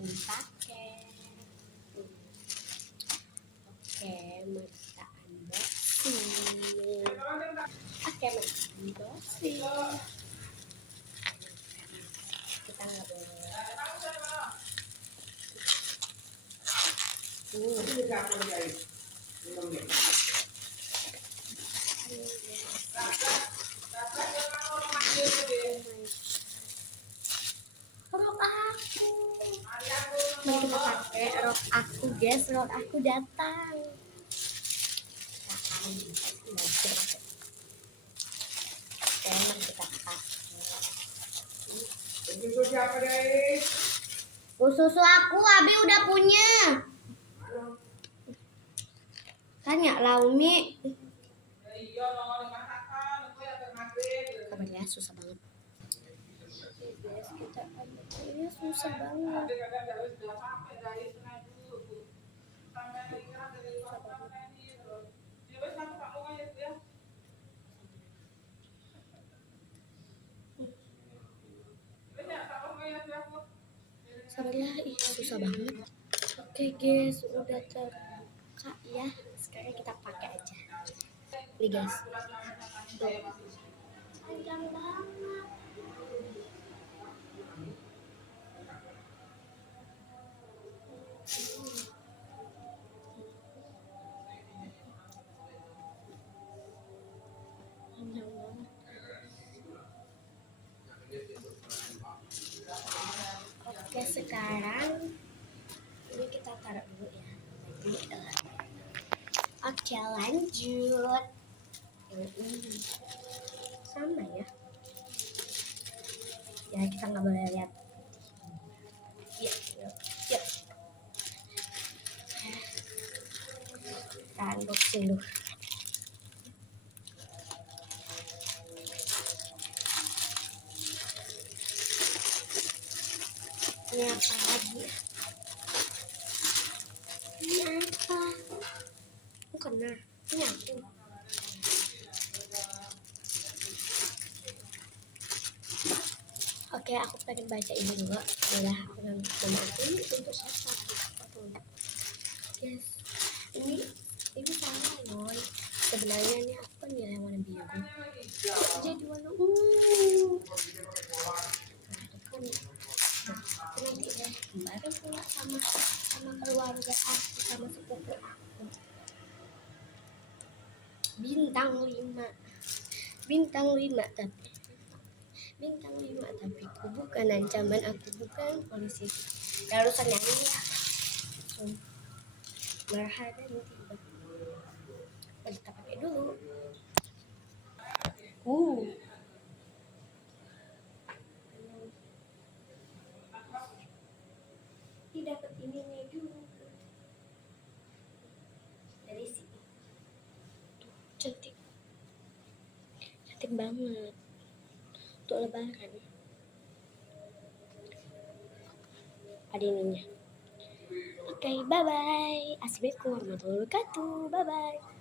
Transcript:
langsung dipakai. Oke, kita unboxing. Kita nggak boleh. Rok aku. Mari kita pakai rok aku, guys. Rok aku datang. Oke, mari kita pakai. Susu aku, Abi udah punya. Tanya Laumi. Kabar ya, susah banget. Guys, kita ini susah banget. Sabar ya, susah banget. Oke guys, udah terbuka ya. Sekarang kita pakai aja. Nih guys. Tuh. Panjang banget. Oke, sekarang ini kita taruh dulu ya. Oke, lanjut. Sama ya. Ya, kita nggak boleh lihat. Ya. Kita unboxing dulu. Ini apa lagi? Ini apa? Bukan nah. Ini apa? Oke, aku pengen baca ini dulu. Udah, aku nama ini untuk siapa? Yes. Ini salah loh. Sebenarnya ini apa nih yang warna biru? Jadi warna nanti deh kemarin pula sama keluarga aku, sama sepupu aku. Bintang 5 tapi aku bukan ancaman, aku bukan polisi. Ya harus nyari ya. Marhaba tiba. Kita pakai dulu. Ini dapat ininya dulu. Dari sini. Tuh, cantik banget. Untuk lebaran. Ada ininya. Oke, bye bye. Assalamualaikum warahmatullahi wabarakatuh. Bye bye.